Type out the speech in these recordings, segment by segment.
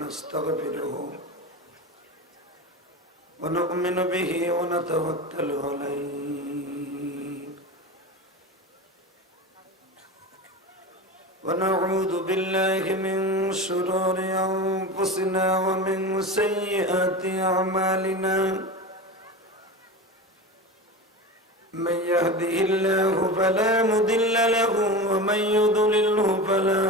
نستغفره ونؤمن به ونتوكل عليه ونعوذ بالله من شرور أنفسنا ومن سيئات أعمالنا من يهده الله فلا مضل له ومن يضلله فلا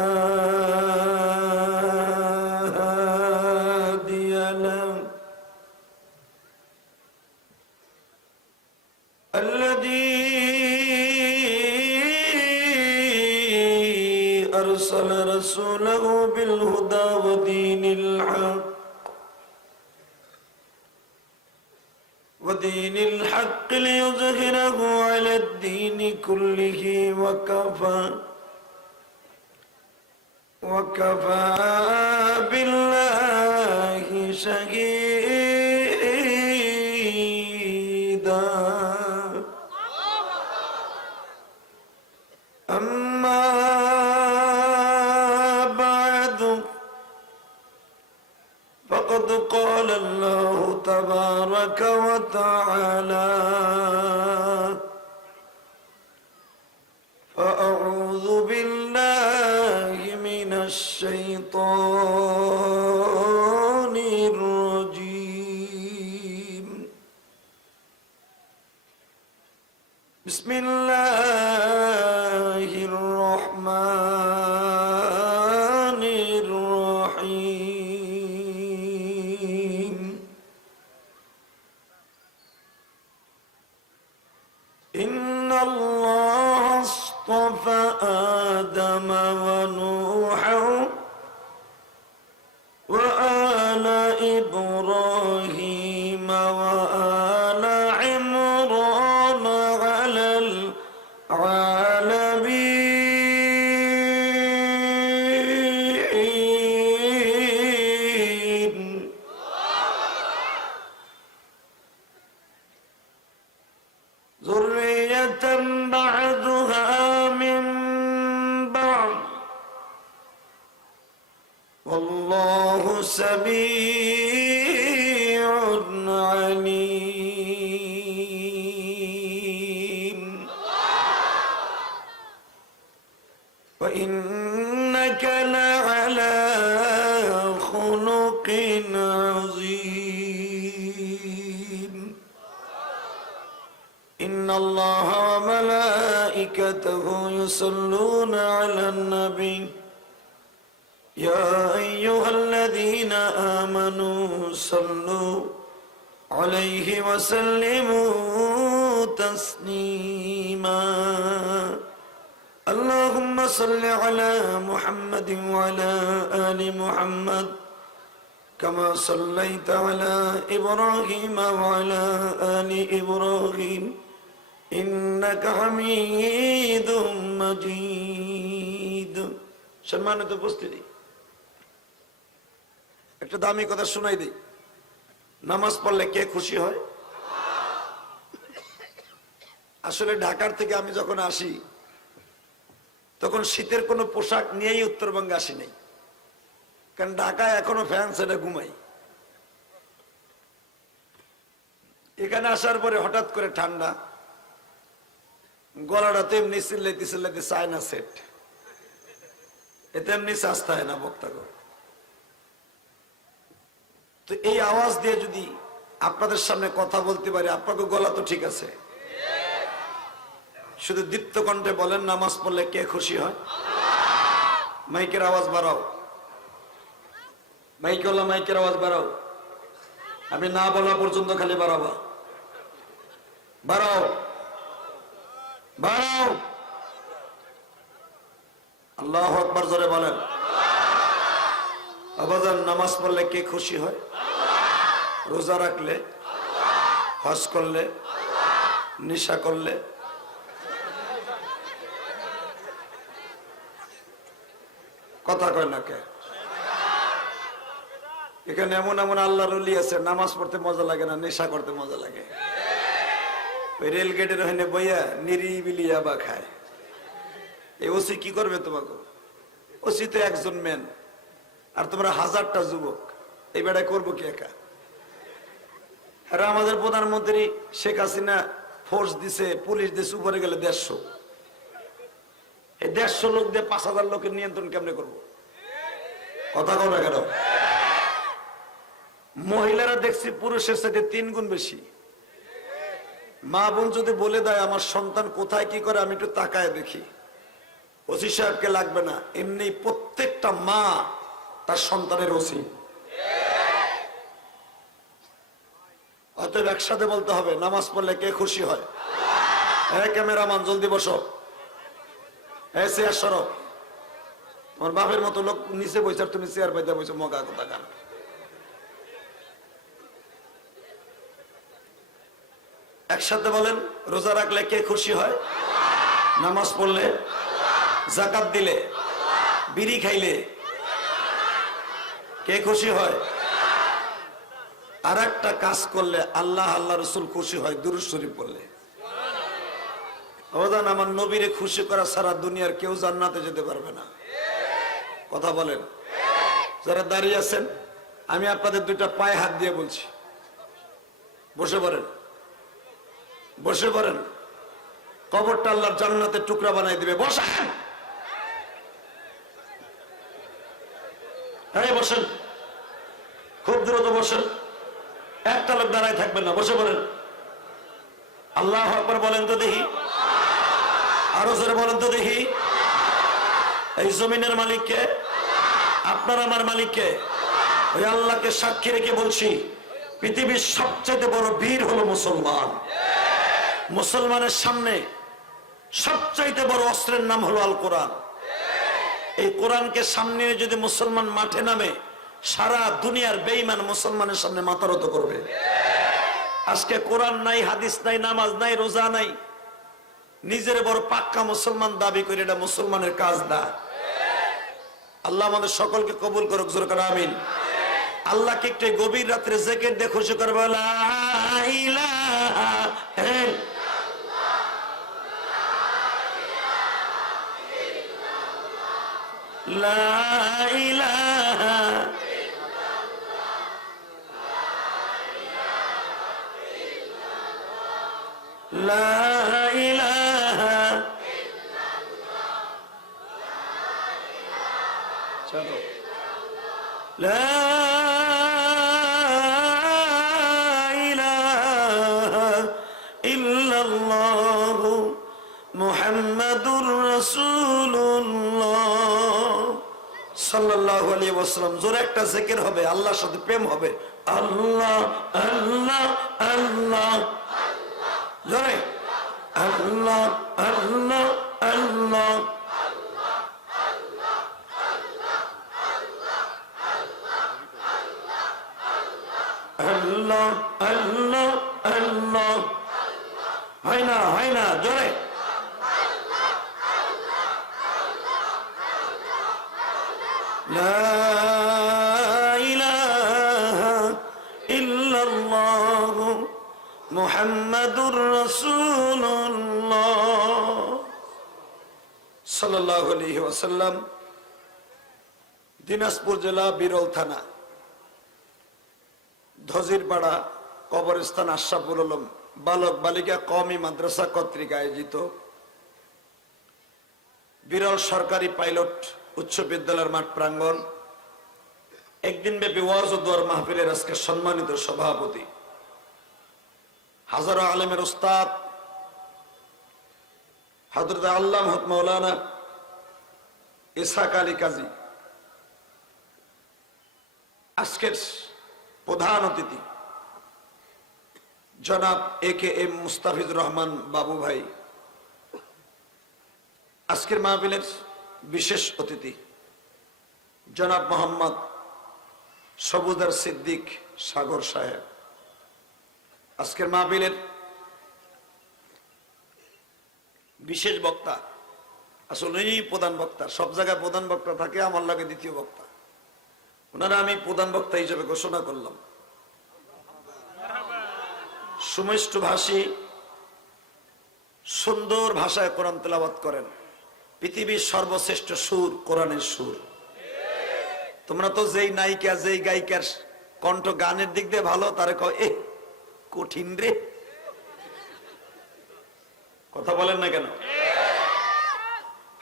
هادي له الذي أرسل رسوله بالهدى ودين الحق ليظهره على الدين كله وكفى بالله شهيدا أما بعد فقد قال الله تبارك وتعالى فأعوذ بالله من الشيطان الرجيم بسم الله الرحمن الرحيم إن الله اصطفى آدم ونوحا وآل إبراهيم وآل عمران على العالمين ذرية بعضها من بعض والله سميع عليم وإنك لعلى خلق عظيم إن الله وملائكته يصلون على النبي يا أيها الذين آمنوا صلوا عليه وسلموا تسليما اللهم صل على محمد وعلى آل محمد كما صليت على إبراهيم وعلى آل إبراهيم إنك حميد مجيد সম্মানিত উপস্থিতি একটা দামি কথা শোনাই দেই নামাজ পড়লে কে খুশি হয় আসলে ঢাকার থেকে আমি যখন আসি তখন শীতের কোনো পোশাক নিয়েই উত্তরবঙ্গে আসি নাই কারণ ঢাকায় এখনো ফ্যান ছেড়ে ঘুমাই এখানে আসার পরে হঠাৎ করে ঠান্ডা গলাটা তো এমনি চিল্লাইতে চিল্লাইতে চায় না সেট এতে এমনি চাস্তা হয় না বক্তা তো এই আওয়াজ দিয়ে যদি আপনাদের সামনে কথা বলতে পারি আপনাকে গলা তো ঠিক আছে শুধু দীপ্ত কণ্ঠে বলেন নামাজ পড়লে কে খুশি হয় মাইকের আওয়াজ বাড়াও মাইকের আওয়াজ বাড়াও আমি না বলা পর্যন্ত খালি বাড়াবা বাড়াও বাড়াও আল্লাহু আকবার জোরে বলেন আবাজান নামাজ পড়লে কে খুশি হয় রোজা রাখলে হজ করলে নেশা করলে কথা কয় না কে এখানে এমন এমন আল্লাহর ওলি আছে নামাজ পড়তে মজা লাগে না নেশা করতে মজা লাগে রেল গেটের ওখানে বইয়া নিরিবিলি ইয়াবা খায় এই ওসি কি করবে তোমাকে ওসি তো একজন মেন আর তোমরা হাজারটা যুবক, এই বেড়ায় করবো কি একা? আর আমাদের প্রধানমন্ত্রী শেখ হাসিনা ফোর্স দিছে, পুলিশ দিছে, উপরে গেলে 150। এই 150 লোক দিয়ে 5000 লোকের নিয়ন্ত্রণ কেমনে করবো? কথা বলো কেন? মহিলারা দেখছি পুরুষের সাথে 3 গুণ বেশি। মা বোন যদি বলে দেয় আমার সন্তান কোথায় কি করে, আমি একটু তাকায় দেখি, ওসি সাহেবকে লাগবে না, এমনি প্রত্যেকটা মা তার সন্তানের ওসি। অতএব একসাথে বলতে হবে, নামাজ পড়লে কে খুশি হয়? হ্যাঁ, ক্যামেরাম্যান জলদি বসো, হ্যাঁ চেয়ার সরো। তোমার বাপের মতো লোক নিচে বসে, তুমি চেয়ার পাইতে বসে, মগা কথা গান। একসাথে বলেন, রোজা রাখলে কে খুশি হয়? নামাজ পড়লে, যাকাত দিলে, বিড়ি খাইলে কে খুশি হয়? আর একটা কাজ করলে আল্লাহ আল্লাহ রসুল খুশি হয়, দুরূদ শরীফ পড়লে। অবদান, আমার নবীরে খুশি করা সারা দুনিয়ার কেউ জান্নাতে যেতে পারবে না। কথা বলেন। যারা দাঁড়িয়ে আছেন, আমি আপনাদের 2টা পায়ে হাত দিয়ে বলছি, বসে পড়েন, বসে পড়েন। কবরটা আল্লাহর জান্নাতের টুকরা বানাই দিবে। বসেন, হ্যাঁ বসেন, খুব দ্রুত বসেন, একটা লোক দাঁড়ায় থাকবেন না, বসে পড়েন। আল্লাহু আকবার বলেন তো দেখি, আরো জোরে বলেন তো দেখি। এই জমিনের মালিককে, আপনার আমার মালিককে, ওই আল্লাহকে সাক্ষী রেখে বলছি, পৃথিবীর সবচেয়ে বড় বীর হলো মুসলমান। মুসলমানের সামনে সবচাইতে বড় অস্ত্রের নাম হলো আল কোরআন। এই কোরআনকে সামনে যদি মুসলমান মাঠে নামে, সারা দুনিয়ার বেঈমান মুসলমানের সামনে মাথা নত করবে। আজকে কোরআন নাই, হাদিস নাই, নামাজ নাই, রোজা নাই, নিজের বড় পাক্কা মুসলমান দাবি করে, এটা মুসলমানের কাজ না। আল্লাহ আমাদের সকলকে কবুল করুক, জোরে করে আমিন। আল্লাহকে একটু গভীর রাত্রে জিকির দিয়ে খুশি করবে, লা ইলাহা লা ইলাহা লা ইলাহা। চলো, লা ইলাহা ইল্লাল্লাহু মুহাম্মাদুর রাসূলুল্লাহ সাল্লাল্লাহু আলাইহি ওয়াসাল্লাম। জোরে একটা জিকির হবে, আল্লাহর সাথে প্রেম হবে। আল্লাহ আল্লাহ আল্লাহ, জোরে আল্লাহ আল্লাহ আল্লাহ, আল্লাহ আল্লাহ আল্লাহ। হয় না, হয় না, জোরে লা ইলাহা ইল্লাল্লাহু মুহাম্মাদুর রাসূলুল্লাহ সাল্লাল্লাহু আলাইহি ওয়াসাল্লাম। দিনাজপুর জেলা বিরল থানা, ধজিরপাড়া কবরস্থান, আশরাফুল আলম বালক বালিকা কওমি মাদ্রাসা কর্তৃক আয়োজিত বিরল সরকারি পাইলট উচ্চ বিদ্যালয়ের মাঠ প্রাঙ্গণ একদিন ব্যাপী ওয়াজ ও দোয়ার মাহফিলের আজকে সম্মানিত সভাপতি, হাজারো আলেমের উস্তাদ হযরত আল্লামা মাওলানা ইসহাক আলী কাজী, আজকের প্রধান অতিথি জনাব AKM মুস্তাফিজুর রহমান বাবু ভাই, আজকের মাহফিলের বিশেষ অতিথি জনাব মোহাম্মদ সবুদার সিদ্দিক সাগর সাহেব, আজকের মাহফিলের বিশেষ বক্তা, আসলে প্রধান বক্তা, সব জায়গায় প্রধান বক্তা থাকে, আমার লাগে দ্বিতীয় বক্তা, ওনারা আমি প্রধান বক্তা হিসেবে ঘোষণা করলাম। সুমিষ্ট ভাষী, সুন্দর ভাষায় কোরআন তেলাওয়াত করেন, পৃথিবীর সর্বশ্রেষ্ঠ সুর কোরআনের সুর। তোমরা তো যেই নায়িকা যেই গায়িকার কণ্ঠ গানের দিক দিয়ে ভালো তারে কয় এ কঠিন রে, কথা বলেন না কেন?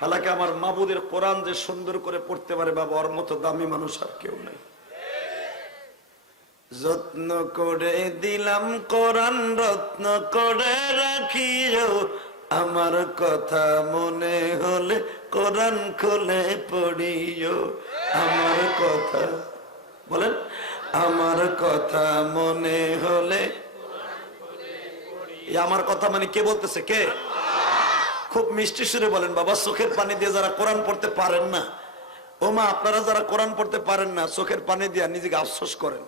হালাকে আমার মাবুদের কোরআন যে সুন্দর করে পড়তে পারে বাবা, ওর মতো দামি মানুষ আর কেউ নেই। যত্ন করে দিলাম কোরআন রত্ন করে রাখিও, আমার কথা মনে হলে কোরআন খুলে পড়িও। আমার কথা বলেন, আমার কথা মনে হলে। আমার কথা মানে কে বলতেছে? কে? খুব মিষ্টি সুরে বলেন বাবা। চোখের পানি দিয়ে যারা কোরআন পড়তে পারেন না, ও মা আপনারা যারা কোরআন পড়তে পারেন না, চোখের পানি দিয়ে নিজেকে আফসোস করেন।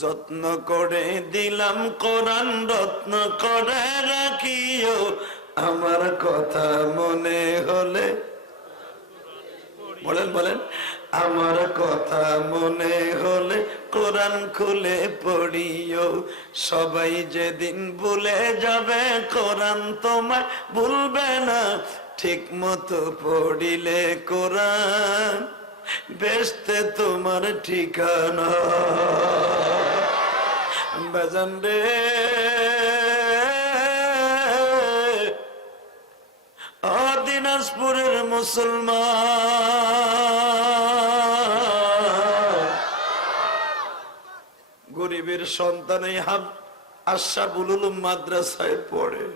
যত্ন করে দিলাম কোরআন রত্ন করে রাখিও, আমার কথা মনে হলে। বলেন বলেন, আমার কথা মনে হলে কোরআন খুলে পড়িও। সবাই যেদিন ভুলে যাবে কোরআন তোমায় ভুলবে না, ঠিক মতো পড়িলে কোরআন বেস্তে তোমার ঠিকানা। বাজান রে দিনাজপুরের মুসলমান, গরিবের সন্তান এই আশরাফুল উলুম মাদ্রাসায় পড়ে।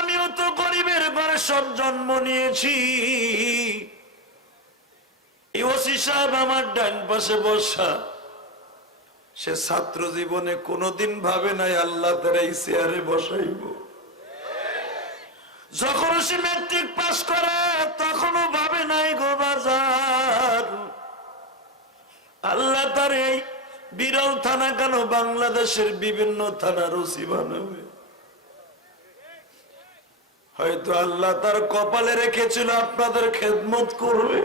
আমিও তো গরিবের ঘরে সব জন্ম নিয়েছি। এই ওসি সাহেব আমার ডান পাশে বসা, সে ছাত্র জীবনে কোনোদিন ভাবে নাই আল্লাহ তার এই চেয়ারে বসাইব। যখন সে ম্যাট্রিক পাস করে তখনও ভাবে নাই গো বাজার, আল্লাহ তার এই বিরল থানা কেন বাংলাদেশের বিভিন্ন থানার ওসি বানাবে। হয়তো আল্লাহ তার কপালে রেখেছিল আপনাদের খেদমত করবে।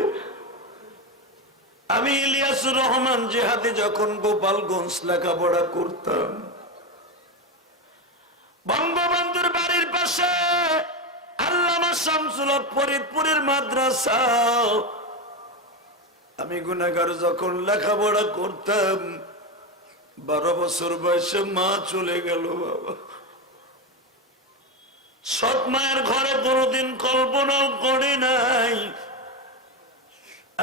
আমি ইলিয়াসুর রহমান জিহাদি যখন গোপালগঞ্জ লেখাপড়া করতাম, বঙ্গবন্ধুর বাড়ির পাশে আল্লামা শামসুল হক ফরিদপুরের মাদ্রাসা, আমি গুনাহগার যখন লেখাপড়া করতাম, 12 বছর বয়সে মা চলে গেল বাবা। সৎ মায়ের ঘরে কোনোদিন কল্পনাও করি নাই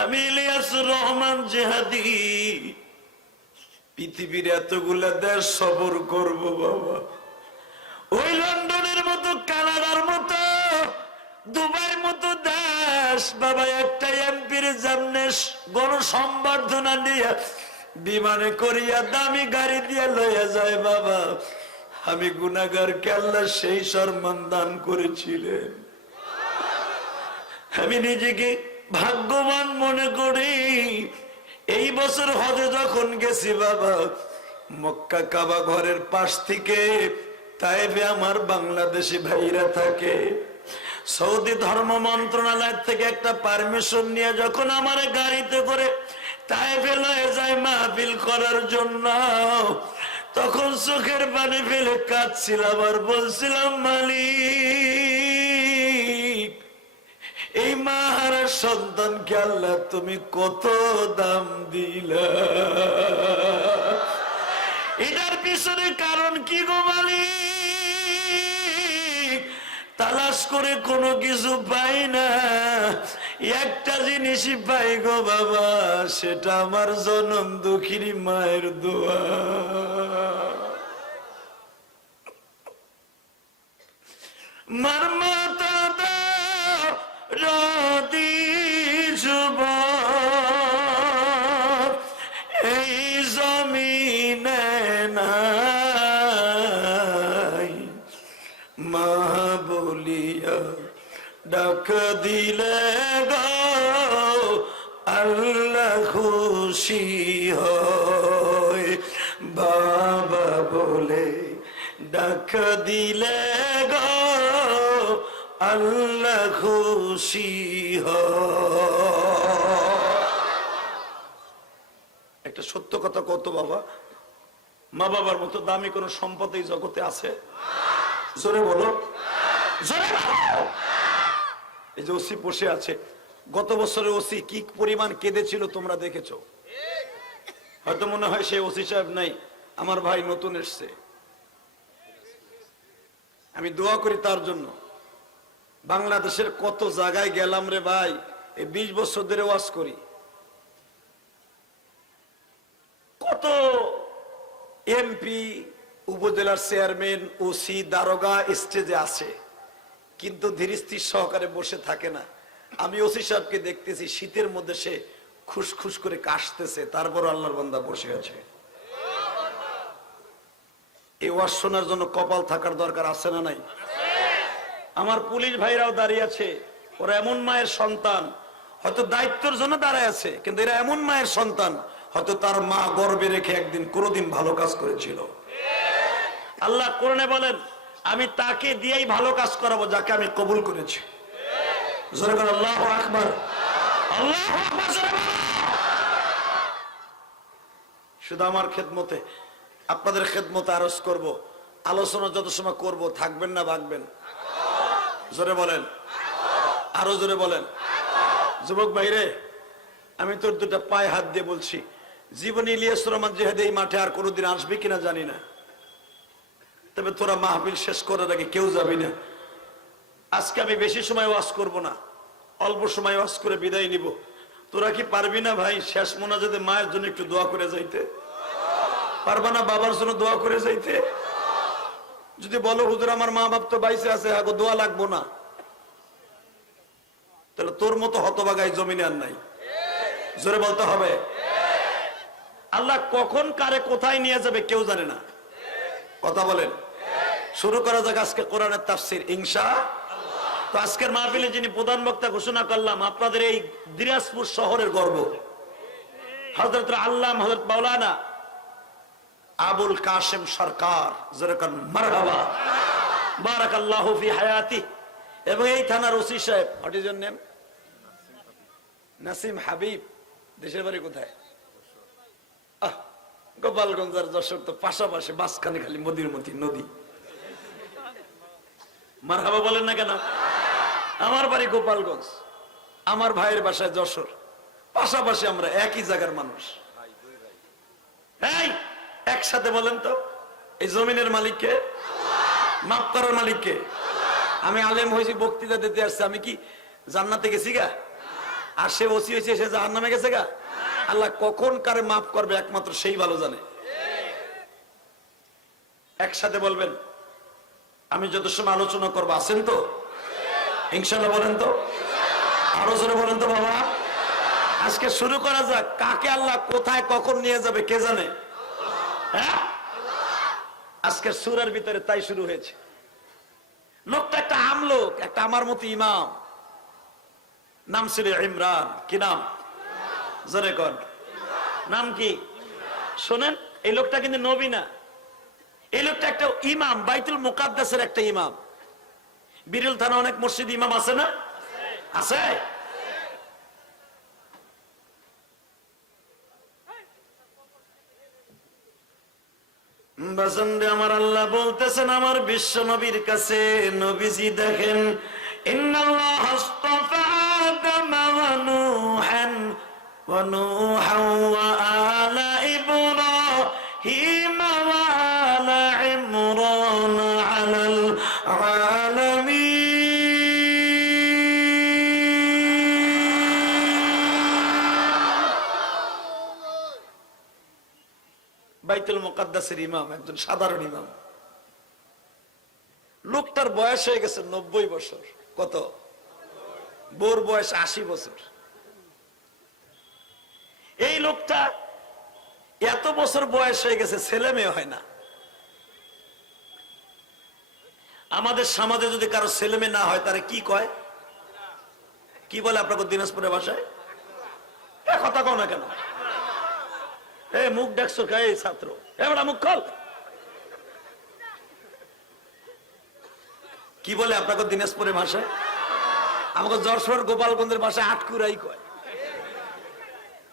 আমি ইলিয়াসুর রহমান জিহাদি পৃথিবীর এতগুলা দেশ সফর করব বাবা। ওই লন্ডনের মতো, কানাডার মতো, দুবাইয়ের মতো দেশ বাবা, একটা এমপির সামনে গণসংবর্ধনা দিয়ে বিমানে করিয়া দামি গাড়ি দিয়ে লইয়া যায় বাবা। আমি গুনাহগারকে আল্লাহ সেই সম্মান দান করেছিলেন। আমি নিজেকে ভাগ্যবান মনে করি। এই বছর হজে যখন গেছি বাবা, মক্কা কাবা ঘরের পাশ থেকে তাইফে আমার বাংলাদেশি ভাইরা থাকে, সৌদি ধর্ম মন্ত্রণালয় থেকে একটা পারমিশন নিয়ে যখন আমার গাড়িতে করে তাইফে লয়ে যায় মাহফিল করার জন্য, তখন চোখের পানি ফেলে কাঁদছিলাম আর বলছিলাম, মালিক এই মাহারা সন্তানকে আল্লাহ তুমি কত দাম দিলা, এটার পিছনে কারণ কি গো মালিক? তালাশ করে কোনো কিছু পাই না, একটা জিনিসই পাই গো বাবা, সেটা আমার জনম দুঃখিনী মায়ের দোয়া। মার মাতা রদি যুব এই জমিনে নাই, মা বলিয়া ডাক দিলে গো আল্লাহ খুশি হয়, বাবা বলে ডাক দিলে গো আল্লাহ খুশি হয়। একটা সত্য কথা কত বাবা, মা বাবার মতো দামি কোন সম্পদ এই জগতে আছে? জোরে বলো, জোরে বলো। এই যে ওসি বসে আছে, গত বছরে ওসি কি পরিমাণ কেঁদেছিল তোমরা দেখেছো। হয়তো মনে হয় সে ওসি সাহেব নাই, আমার ভাই নতুন এসছে, আমি দোয়া করি তার জন্য। বাংলাদেশের কত জায়গায় গেলাম রে ভাই, এই 20 বছর ধরে ওয়াজ করি, কত এমপি, উপজেলার চেয়ারম্যান, ওসি, দারোগা স্টেজে আছে, কিন্তু ধীরস্থির সহকারে বসে থাকে না। আমি ওসি সাহেবকে দেখতেছি শীতের মধ্যে সে খুশখুশ করে কাশতেছে, তারপর আল্লাহর বান্দা বসে আছে। এই ওয়াজ শোনার জন্য কপাল থাকার দরকার আছে না নাই? আমার পুলিশ ভাইরাও দাঁড়িয়ে আছে, ওরা এমন মায়ের সন্তান, হয়তো দায়িত্বের জন্য দাঁড়ায় আছে, কিন্তু এরা এমন মায়ের সন্তান, হয়তো তার মা গর্বে রেখে একদিন কোনোদিন ভালো কাজ করেছিল। আল্লাহ কোরআনে বলেন, আমি তাকে দিয়েই ভালো কাজ করাবো যাকে আমি কবুল করেছি। জোরে বলেন আল্লাহু আকবার, আল্লাহু আকবার জোরে বলেন। শুধু আমার খেদমতে, আপনাদের খেদমতে আরজ করব, আলোচনা যত সময় করব, থাকবেন না ভাগবেন? জোরে বলেন, আরো জোরে বলেন। যুবক ভাইরে, আমি তোর দুটা পায়ে হাত দিয়ে বলছি, জীবন ইলিয়াস রহমান জিহাদ এই মাঠে আর কোনোদিন আসবে কিনা জানি না, তবে তোরা মাহফিল শেষ করার আগে কেউ যাবি না। আজকে আমি বেশি সময় ওয়াজ করব না, অল্প সময় ওয়াজ করে বিদায় নিব। তোরা কি পারবি না ভাই শেষ মোনাজাতে মায়ের জন্য একটু দোয়া করে যাইতে? পারবা না বাবার জন্য দোয়া করে যাইতে? যদি বলো হুজুর আমার মা বাপ তো বাইসে আছে, আগে দোয়া লাগবো না, তাহলে তোর মতো হতভাগাই জমিনে আর নাই। জোরে বলতে হবে। আল্লাহ কখন কারে কোথায় নিয়ে যাবে কেউ জানে না, কথা বলেন। শুরু করা যাক আজকে কোরআনের তাফসীর ইনশাআল্লাহ। তো আজকের মাহফিলে যিনি প্রধান বক্তা ঘোষণা করলাম, আপনাদের এই দিনাজপুর শহরের গর্ব, হযরত আল্লামা হযরত মাওলানা আবুল কাসেম সরকার, যেরকম মারহাবা, বারাকাল্লাহু ফি হায়াতি। এবং এই থানার ওসি সাহেব, what is your name? Nasim Habib. দেশের বাড়ি কোথায়? গোপালগঞ্জ আর যশোর তো পাশাপাশি, মাঝখানে খালি মদির মতি নদী। মারহাবা বলেন না কেন? আমার বাড়ি গোপালগঞ্জ, আমার ভাইয়ের বাসায় যশোর, পাশাপাশি আমরা একই জায়গার মানুষ। এই একসাথে বলেন তো, এই জমিনের মালিককে, মাফ করার মালিককে। আমি আলেম হয়েছি, বক্তৃতা দিতে আসছি, আমি কি জান্নাতে গেছি গা? আর সে ওসি হয়েছে, সে জাহান্নামে গেছে গা? আল্লাহ কখন কারে মাফ করবে একমাত্র সেই ভালো জানে। একসাথে বলবেন, আমি যত সময় আলোচনা করবো আছেন তো ইনশাআল্লাহ? বলেন তো, আরো জোরে বলেন তো বাবা। আজকে শুরু করা যাক, কাকে আল্লাহ কোথায় কখন নিয়ে যাবে কে জানে? হ্যাঁ, আজকে সূরার ভিতরে তাই শুরু হয়েছে। লোকটা একটা আমলোক, একটা আমার মতো ইমাম, নাম ছিল ইমরান। কি নাম? জোরে কর, নাম কি? শোনেন, এই লোকটা কিন্তু নবী না, এই লোকটা একটা ইমাম, বাইতুল মুকাদ্দাসের একটা ইমাম। বিরল থানা অনেক মসজিদ ইমাম আছে না? আছে। বাজানরে আমার আল্লাহ বলতেছেন আমার বিশ্ব নবীর কাছে, নবীজি দেখেন, ইন্নাল্লাহ আস্তাফা আদামা ওয়া নূহান ওয়া নূহান ওয়া আলা ইব্রাহিম ওয়া আলা ইমরান আলাল আলামিন। বাইতুল মুকাদ্দাসের ইমাম, একজন সাধারণ ইমাম। লোকটার বয়স হয়ে গেছে 90 বছর। কত? বোর বয়স 80 বছর। এই লোকটা এত বছর বয়স হয়ে গেছে, ছেলে মেয়ে হয় না। আমাদের সমাজে যদি কারো ছেলে মেয়ে না হয় তারা কি কয়? কি বলে আপনাকে দিনাজপুরের ভাষায়? কথা কও না কেন? মুখ দেখছো কে? ছাত্র, এবার মুখ খোল। কি বলে আপনাকে দিনাজপুরের ভাষায়? আমাকে যশোর গোপালগঞ্জের ভাষায় আটকুরাই কয়।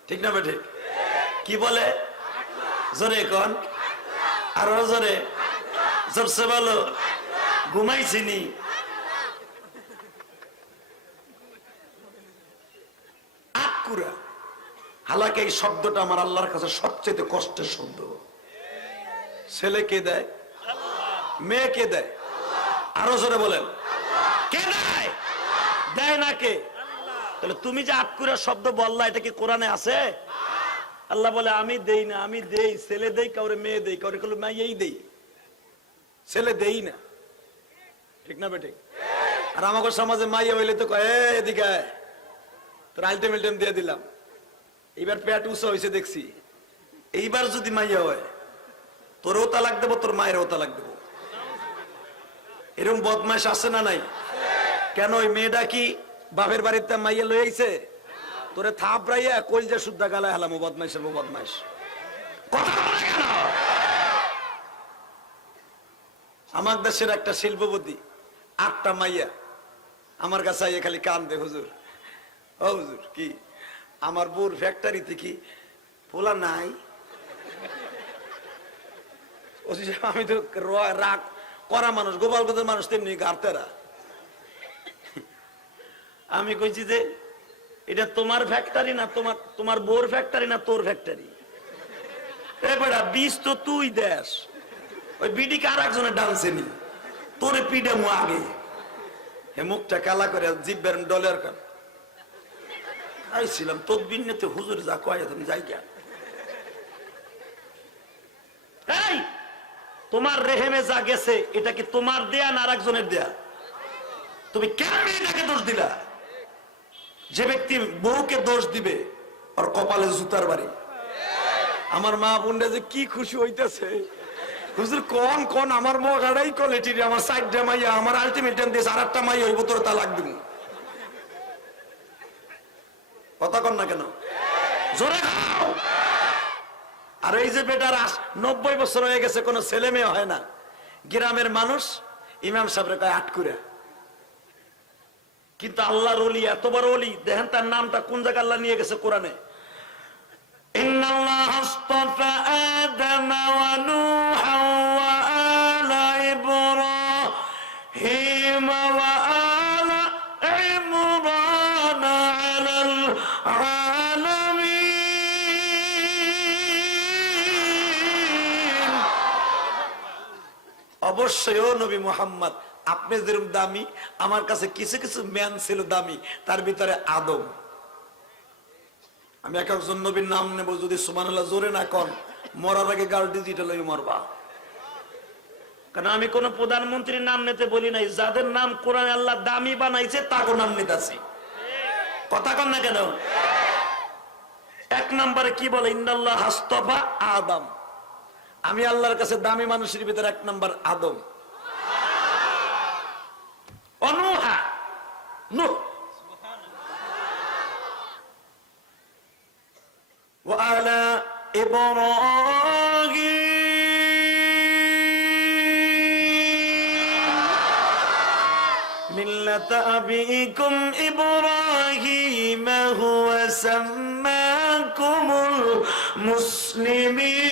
ঠিক না বেঠিক? কি বলে? জোরে কন, আরো জোরে, জোরসে বলো। ঘুমাইছিনি? হালাকি এই শব্দটা আমার আল্লাহর কাছে সবচেয়ে কষ্টের শব্দ। ছেলে কে দেয়? মেয়ে কে দেয়? আরো জোরে বলেন, কে দেয়? দেয় না কে? তাহলে তুমি যে আটকুরা শব্দ বললা, এটা কি কোরআনে আছে? আল্লাহ বলে আমি দেই না, আমি দেই। ছেলে দেই, কাউরে মেয়ে দেই, কাউরে কাউরে মাইয়াই দেই, ছেলে দেই না। ঠিক না বেঠিক? আর আমাকে সমাজে মাইয়া হইলে তো কয় এদিকে তোর আলটিমেটাম দিয়ে দিলাম, এইবার পেট উঁচা হয়েছে দেখছি, এইবার যদি মাইয়া হয় তোরও তালাক দেবো, তোর মায়েরও তালাক দেবো। এরকম বদমাইশ আছে না নাই? কেন ওই মেয়েটা কি বাপের বাড়িতে মাইয়া লই আইছে? তোরে থাপড়াইয়া কলজা শুদ্ধা গালায় হালামো, বদমাইশ বদমাইশ। কথা বলে কেন? আমার দেশের একটা শিল্পপতি 8টা মাইয়া আমার কাছে আইয়া খালি কান দে, হুজুর ও হুজুর কি আমার বউর ফ্যাক্টরিতে কি পোলা নাই? আমি তো রাগ করা মানুষ, গোপালগঞ্জের মানুষ তেমনি গার্তেরা। আমি কইছি যে এটা তোমার ফ্যাক্টরি না, তোমার বউর ফ্যাক্টরি না তোর ফ্যাক্টরি? এবার বীজ তো তুই দেশ, ওই বিডিকে আর একজনের ডান্সে নি, তোরে পিডে মু আগে। হে মুখটা কালা করে জিব্বের ডলের কান আইছিলাম তদবির নিতে, হুজুর যা কয় তুমি যাই গা। এই তোমার রেহেমে যা গেছে এটা কি তোমার দেয়া না আর একজনের দেয়া? তুমি কেন এটাকে দোষ দিলা? যে ব্যক্তি বউকে দোষ দিবে আর কপালে জুতার বাড়ি। আমার মা বোনরা যে কি খুশি হইতেছে, হুজুর কোন কোন আমার মগাড়াই কোয়ালিটির, আমার 4টা মাইয়া, আমার আলটিমেটাম দিয়েছে, আর একটা মাইয়া হইব তোর তালাক দিব। কথা কন না কেন? জোরে খাও। আর এই যে বেটার 90 বছর হয়ে গেছে, কোন ছেলে মেয়ে হয় না, গ্রামের মানুষ ইমাম সাহেবের কয় আটকুরা। কিন্তু আল্লাহর ওলি, এত বড় ওলি, দেখেন তার নামটা কোন জায়গায় আল্লাহ নিয়ে গেছে কোরআনে। ইন্নাল্লাহ আস্তাফা আদম ওয়া নূহা ওয়া আলা ইব্রাহিম ওয়া আলা ইমরান আলাল আলামিন। অবশ্যই ও নবী মুহাম্মদ, আপনি যেরকম দামি, আমার কাছে কিছু কিছু ম্যান ছিল দামি, তার ভিতরে আদম। আমি এক একজন নবীর নাম নেব, যদি সুবহানাল্লাহ জোরে না কন, মরার আগে গাল ডিজিটাল হয়ে মরবা। কারণ আমি কোন প্রধানমন্ত্রীর নাম নিতে বলি নাই, যাদের নাম কোরআনে আল্লাহ দামি বানাইছে তাকে নাম নিতেছি। কথা কন না কেন? 1 নম্বরে কি বলে? ইন্নাল্লাহ আস্তাফা আদম। আমি আল্লাহর কাছে দামি মানুষের ভিতরে 1 নম্বর আদম। অনুহা নূহ ওয়া আলা ইব্রাহিম মিল্লাতা আবিকুম ইব্রাহিম হুয়া সাম্মাকুমুল মুসলিমিন।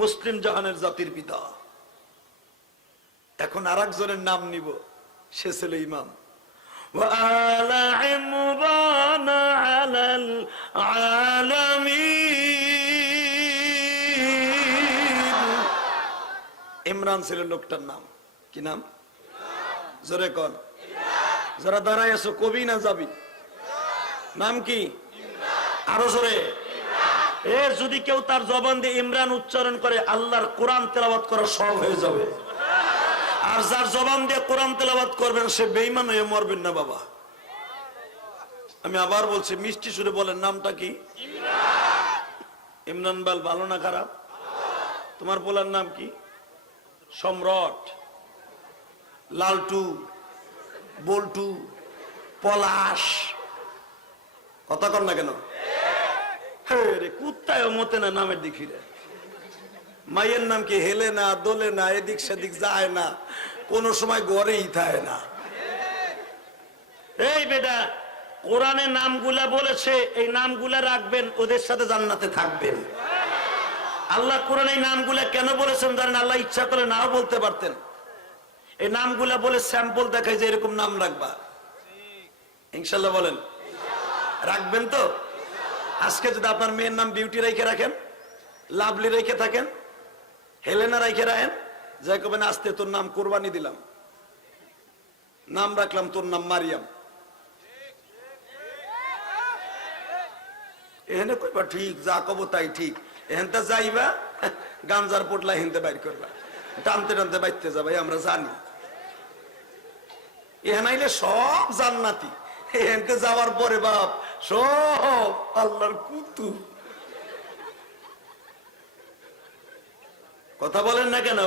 মুসলিম জাহানের জাতির পিতা। এখন আরেকজনের নাম নিব, সে ছিল ইমাম। ওয়া আলা ইমরান আলাল আলামিন। ইমরান ছিল লোকটার নাম। কি নাম? জোরে কোন। যারা দাঁড়ায় আছো কবি না যাবি? নাম কি? আরো জোরে। যদি কেউ তার জবান দিয়ে ইমরান উচ্চারণ করে, আল্লাহর কোরআন তেলাওয়াত করা সহজ হয়ে যাবে। আর যার জবান দিয়ে কোরআন তেলাওয়াত করবেন সে বেঈমান হয়ে মরবেন না বাবা। আমি আবার বলছি, মিষ্টি সুরে বলেন, নামটা কি? ইমরান বাল। ভালো না খারাপ? তোমার পোলার নাম কি? সম্রাট, লালটু, বল্টু, পলাশ। কথা কর না কেন? কুত্তায় মতে না নামের দিকে। মায়ের নাম কি? হেলে না, দোলে না, এদিক সেদিক যায় না, কোন সময় গড়েই থাকে না। এই বেটা, কোরআনে নামগুলা বলেছে, এই নামগুলা রাখবেন, ওদের সাথে জান্নাতে থাকবেন। আল্লাহ কোরআনে এই নামগুলা কেন বলেছেন জানেন? আল্লাহ ইচ্ছা করে নাও বলতে পারতেন। এই নামগুলা বলে স্যাম্পল দেখায় যে এরকম নাম রাখবা। ইনশাল্লাহ বলেন, রাখবেন তো? আজকে যদি আপনার মেয়ের নাম বিউটি রেখে রাখেন, লাভলি রেখে থাকেন, হেলেনা রেখে রাখেন, যাই কবেন আস্তে তোর নাম কোরবানি দিলাম, নাম রাখলাম তোর নাম মারিয়াম, এখানে কইবা ঠিক, যা কব তাই ঠিক, এখানটা যাইবা গাঞ্জার পোটলা হেনতে বাইর করবা, টানতে টানতে বাইতে যাবা, আমরা জানি এখানে আইলে সব জান্নাতি, এখানতে যাওয়ার পরে বাপ সব আল্লাহর কুতু। কথা বলেন না কেন?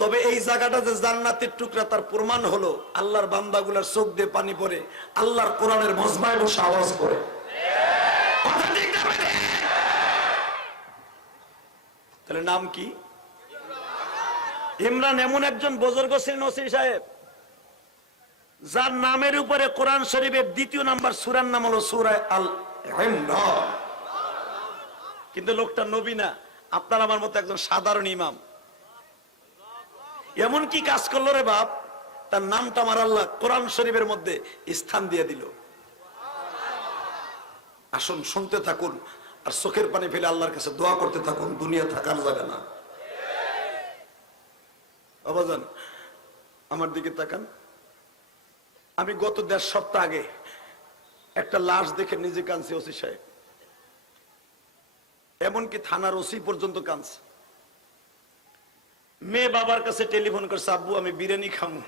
তবে এই জায়গাটা যে জান্নাতের টুকরা, তার প্রমাণ হলো আল্লাহর বান্দাগুলার চোখ দিয়ে পানি পড়ে, আল্লাহর কোরআনের মজমায় বসে আওয়াজ করে। তাহলে নাম কি? ইমরান এমন একজন বুজুর্গ ছিলেন ওসি সাহেব, যার নামের উপরে কোরআন শরীফের 2য় নাম্বার সূরার নাম হলো সূরা আল ইমরান। কিন্তু লোকটা নবী না, আপনার আমার মতো একজন সাধারণ ইমাম। এমন কি কাজ করলো রে বাপ, তার নামটা আমার আল্লাহ কোরআন শরীফের মধ্যে স্থান দিয়ে দিল। আসুন শুনতে থাকুন আর চোখের পানি ফেলে আল্লাহর কাছে দোয়া করতে থাকুন, দুনিয়া থাকার জায়গা না। আবাজান আমার দিকে তাকান। আমি গত 1.5 সপ্তাহ আগে একটা লাশ দেখে নিজে কাঁদছি ওসি সাহেব, এমনকি থানার ওসি পর্যন্ত কাঁদছে। মেয়ে বাবার কাছে টেলিফোন করছে, আব্বু আমি বিরিয়ানি খাবো।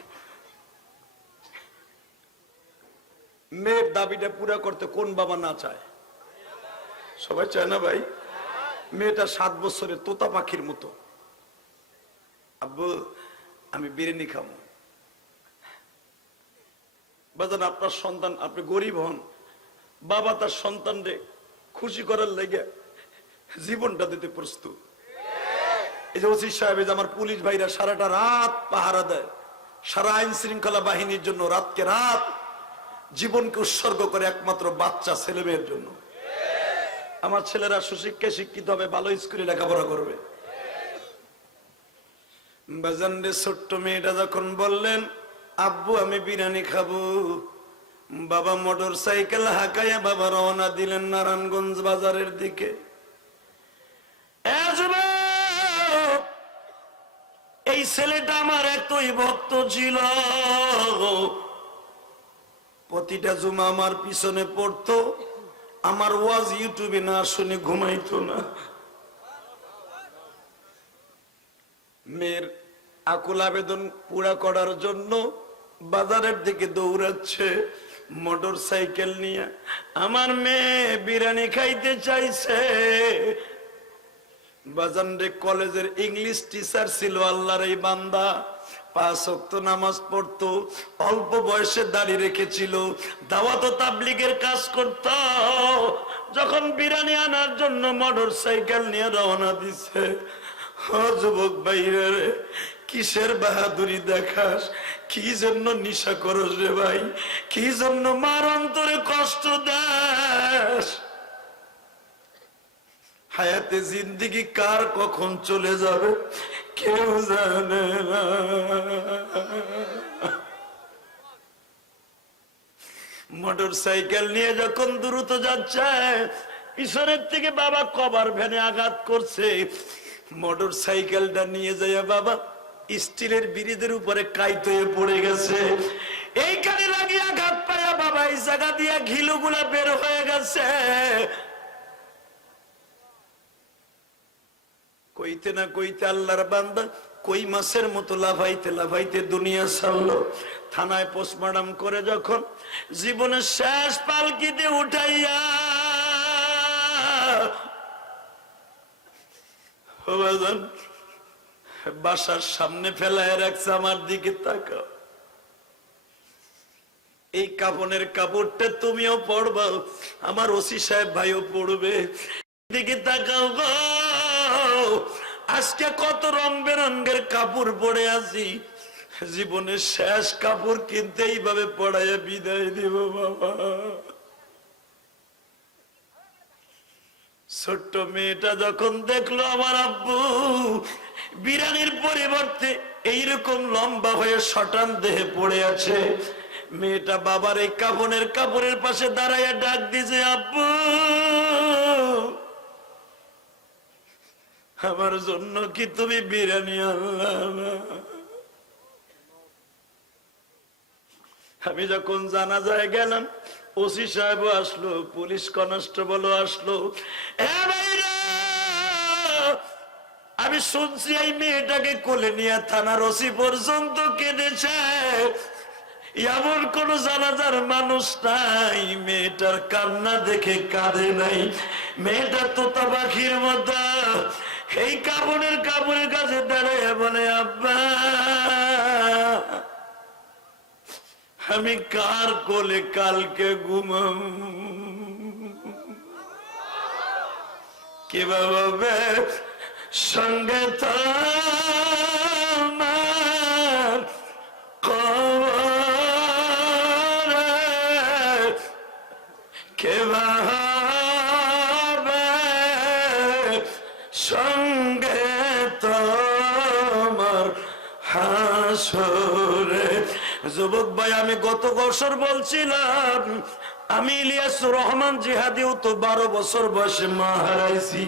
মেয়ের দাবিটা পুরা করতে কোন বাবা না চায়? সবাই চায় না ভাই? মেয়েটা 7 বছরের তোতা পাখির মতো, আব্বু আমি বিরিয়ানি খাবো। বাজান আপনার সন্তান, আপনি গরিব হন, বাবা তার সন্তানকে খুশি করার লেগে জীবনটা দিতে প্রস্তুত। এই যে ওসি সাহেব, এই যে আমার পুলিশ ভাইরা সারাটা রাত পাহারা দেয়, সারা আইন শৃঙ্খলা বাহিনীর জন্য রাতকে রাত জীবনকে উৎসর্গ করে একমাত্র বাচ্চা ছেলে মেয়ের জন্য। আমার ছেলেরা সুশিক্ষায় শিক্ষিত হবে, ভালো স্কুলে লেখাপড়া করবে। বাজান রে, ছোট্ট মেয়েটা যখন বললেন আব্বু আমি বিরিয়ানি খাবো, বাবা মোটর সাইকেল হাঁকাইয়া বাবা রওনা দিলেন নারায়ণগঞ্জ বাজারের দিকে। এই ছেলেটা আমার এতই ভক্ত ছিল, প্রতিটা জুমা আমার পিছনে পড়তো, আমার ওয়াজ ইউটিউবে না শুনে ঘুমাইতো না। মেয়ের আকুল আবেদন পুরা করার জন্য বাজারের দিকে দৌড়াচ্ছে মোটর সাইকেল নিয়ে। আমার মেয়ে বিরিয়ানি খাইতে চাইছে। বাজারে কলেজের ইংলিশ টিচার ছিল আল্লাহর এই বান্দা, 5 ওয়াক্ত নামাজ পড়তো, অল্প বয়সে দাড়ি রেখেছিল, দাওয়াত ও তাবলীগের কাজ করত। যখন বিরিয়ানি আনার জন্য মোটর সাইকেল নিয়ে রওনা দিছে, ও যুবক ভাইরা রে, কিসের বাহাদুরি দেখাস, কি জন্য নিশা করস রে ভাই, কি জন্য মার অন্তরে কষ্ট দেস? হায়াতে জিন্দেগি কার কখন চলে যাবে কেউ জানে না। মোটর সাইকেল নিয়ে যখন দ্রুত যাচ্ছে, পিছনের থেকে বাবা কভার ভ্যানে আঘাত করছে। মোটর সাইকেলটা নিয়ে যায় বাবা স্টিলের ব্রিজের উপরে কাইত হয়ে পড়ে গেছে। এইখানে লাগিয়ে আঘাত পায়া বাবা এই জায়গা দিয়ে ঘিলুগুলা বের হয়ে গেছে। কইতে না কইতে আল্লাহর বান্দা কই মাছের মতো লাফাইতে লাফাইতে দুনিয়া ছাড়লো। থানায় পোস্টমর্টম করে যখন জীবনের শেষ পালকিতে উঠাইয়া বাসার সামনে ফেলায় রাখছে, আমার দিকে তাকাও, এই কাপনের কাপড়টা তুমিও পড়বা, আমার ওসি সাহেব ভাইও পড়বে, দিকে তাকাও গো। আজকে কত রং বেরঙ্গের কাপড় পরে আছি, জীবনের শেষ কাপড় কিনতে এইভাবে পড়াইয়া বিদায় দিব বাবা। ছোট্ট মেয়েটা যখন দেখলো আমার আব্বু বিরিয়ানির পরিবর্তে এইরকম লম্বা হয়ে শটান দেহে পড়ে আছে, মেয়েটা বাবার এই কাপড়ের পাশে দাঁড়াইয়া ডাক দিছে, আব্বু আমার জন্য কি তুমি বিরিয়ানি আনলা? আমি যখন জানাজায় গেলাম, ওসি সাহেব আসলো, পুলিশ কনস্টেবল আসলো। আমি শুনছি এই মেয়েটাকে কোলে নিয়ে থানার ওসি পর্যন্ত কেঁদেছে। এমন কোন জানাজার মানুষ নাই মেয়েটার কান্না দেখে কাঁদে নাই। মেয়েটা তোতা পাখির মতো এই কাপড়ের কাছে দাঁড়ায় বলে, আব্বা আমি কার কোলে কালকে ঘুমাম? কে বাবা সঙ্গে তোমার কবরে, কে বাবা সঙ্গে তোমার হাসরে। যুবক ভাই, আমি গত বছর বলছিলাম আমি ইলিয়াসুর রহমান জিহাদিও তো 12 বছর বয়সে মা হারাইছি।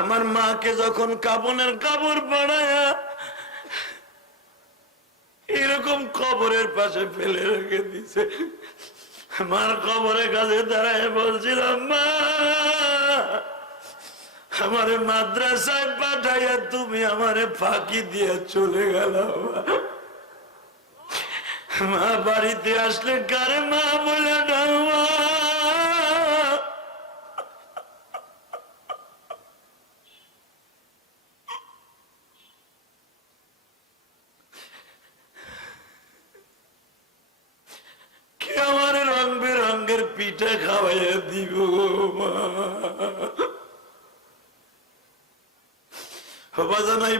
আমার মাকে যখন কাপড়ের কাপড় পড়ায়া এরকম কবরের পাশে ফেলে রেখে দিছে, আমার কবরের কাছে দাঁড়ায় বলছিলাম, মা আমারে মাদ্রাসায় পাঠাইয়া তুমি আমারে ফাঁকি দিয়ে চলে গেল। মা বাড়িতে আসলে কারে মা বলে না, কে আমার রং বেরঙ্গের পিঠা খাওয়াইয়া দিব মা।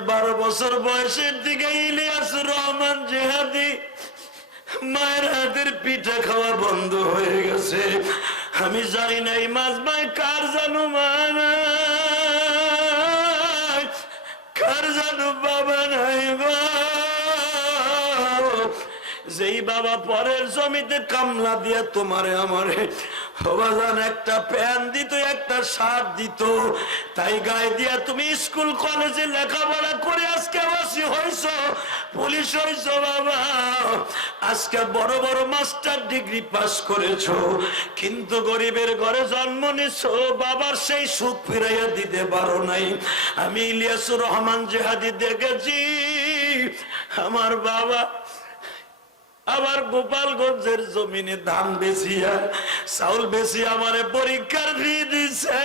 12 বছর বয়সের দিকে ইলিয়াসুর রহমান জিহাদি মায়ের হাতের পিঠা খাওয়া বন্ধ হয়ে গেছে। আমি জানি না এই মাছ ভাই কার জানো মা নাই, কার জানো বাবা নাই। যেই বাবা পরের জমিতে কামলা দিয়ে তোমারে আমারে একটা প্যান দিত, একটা শার্ট দিত, তাই গায়ে দিয়া তুমি স্কুল কলেজে লেখাপড়া করে আজকে ওসি হইছ, পুলিশ হইছ বাবা, আজকে বড় বড় মাস্টার ডিগ্রি পাস করেছো, কিন্তু গরিবের ঘরে জন্ম নিছ, বাবার সেই সুখ ফিরাইয়া দিতে পারো নাই। আমি ইলিয়াসুর রহমান জিহাদি দেখেছি আমার বাবা আবার গোপালগঞ্জের জমিনে ধান বেচিয়া চাউল বেচি আমারে পরীক্ষার ফি দিছে।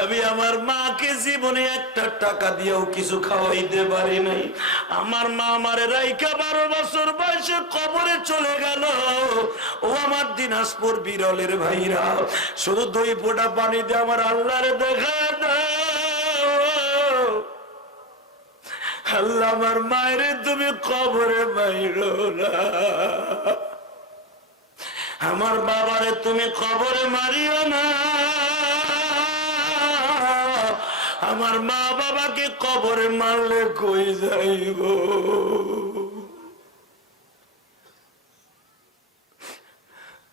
আমি আমার মাকে জীবনে একটা টাকা দিয়েও কিছু খাওয়াইতে পারি নাই। আমার মা আমারে রাইখা 12 বছর বয়সে কবরে চলে গেল। ও আমার দিনাজপুর বিরলের ভাইরা, শুধু 2 ফোঁটা পানি দিয়ে আমার আল্লাহরে দেখা দাও। আল্লাহ আমার মায়ের তুমি কবরে মাইরো না, আমার বাবারে তুমি কবরে মারিও না, আমার মা বাবাকে কবরে মারলে কই যাইব?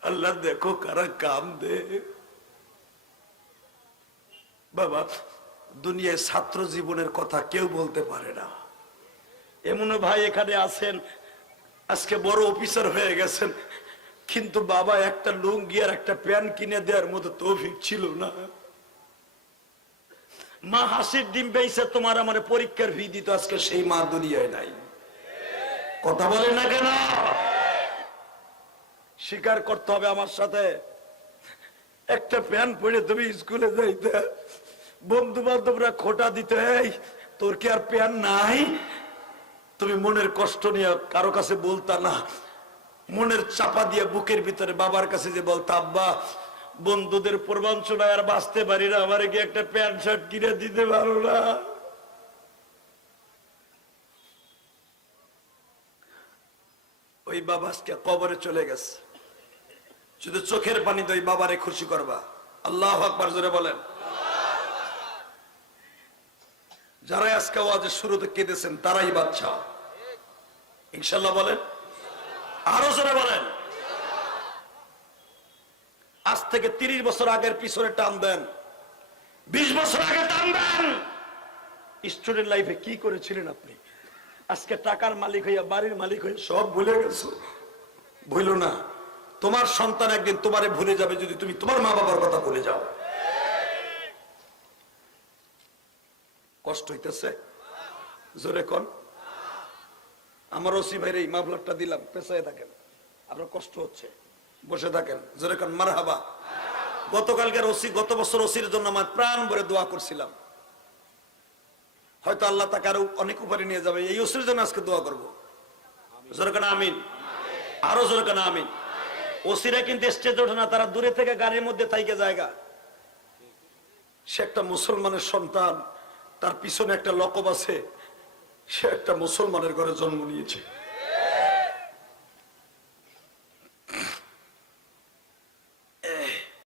আল্লাহ দেখো কারা কাম দে। বাবা, দুনিয়ায় ছাত্র জীবনের কথা কেউ বলতে পারে না। এমনও ভাই এখানে আছেন আজকে বড় অফিসার হয়ে গেছেন, কিন্তু বাবা একটা লুঙ্গি আর একটা প্যান্ট কিনে দেওয়ার মতো তৌফিক ছিল না। মা হাসির ডিম বেইছে তোমার আমার পরীক্ষার ফি দিত, আজকে সেই মা দুনিয়ায় নাই। কথা বলে না কেন? স্বীকার করতে হবে আমার সাথে। একটা প্যান্ট পরে তুমি স্কুলে যাইতে, বন্ধু বান্ধবরা খোটা দিতে, তোর কি আর প্যান্ট নাই? তুমি মনের কষ্ট নিয়ে কারো কাছে বলতা না, মনের চাপা দিয়ে বুকের ভিতরে বাবার কাছে যে বলতা, আব্বা বন্ধুদের পূর্বাঞ্চলায় আর বাঁচতে পারি না, আমার কি একটা প্যান্ট শার্ট কিনে দিতে পারো না? ওই বাবা আজকে কবরে চলে গেছে, শুধু চোখের পানি দিয়ে ওই বাবারে খুশি করবা। আল্লাহু আকবার জোরে বলেন। যারা আজকে ওয়াজের শুরুতে কেঁদেছেন তারাই বাদশা। ইনশাল্লাহ বলেন, আরো জোরে বলেন। আজ থেকে 30 বছর আগের পিছনে টান দেন, 20 বছর আগে টান দেন। স্টুডেন্ট লাইফে কি করেছিলেন আপনি? আজকে টাকার মালিক হইয়া, বাড়ির মালিক হইয়া সব ভুলে গেছো। ভুলো না, তোমার সন্তান একদিন তোমারে ভুলে যাবে যদি তুমি তোমার মা বাবার কথা ভুলে যাও। কষ্ট হইতেছে? জোরে কোন। আমার ওসি ভাইরে এই মাফলারটা দিলাম, পেছায় থাকেন। আপনার কষ্ট হচ্ছে, বসে থাকেন। জোরে কোন মারহাবা। গতকালকের ওসি, গত বছর ওসির জন্য আমার প্রাণ ভরে দোয়া করছিলাম। হয়তো আল্লাহ তাকে আরো অনেক উপরে নিয়ে যাবে, এই ওসির জন্য আজকে দোয়া করবো। জোরে কোন আমিন। আরো জোরে কোন আমিন। ওসিরা কিন্তু স্টেজে ওঠে না, তারা দূরে থেকে গাড়ির মধ্যে থাইকে জায়গা। সে একটা মুসলমানের সন্তান, তার পিছনে একটা লকব আছে, সে একটা মুসলমানের ঘরে জন্ম নিয়েছে।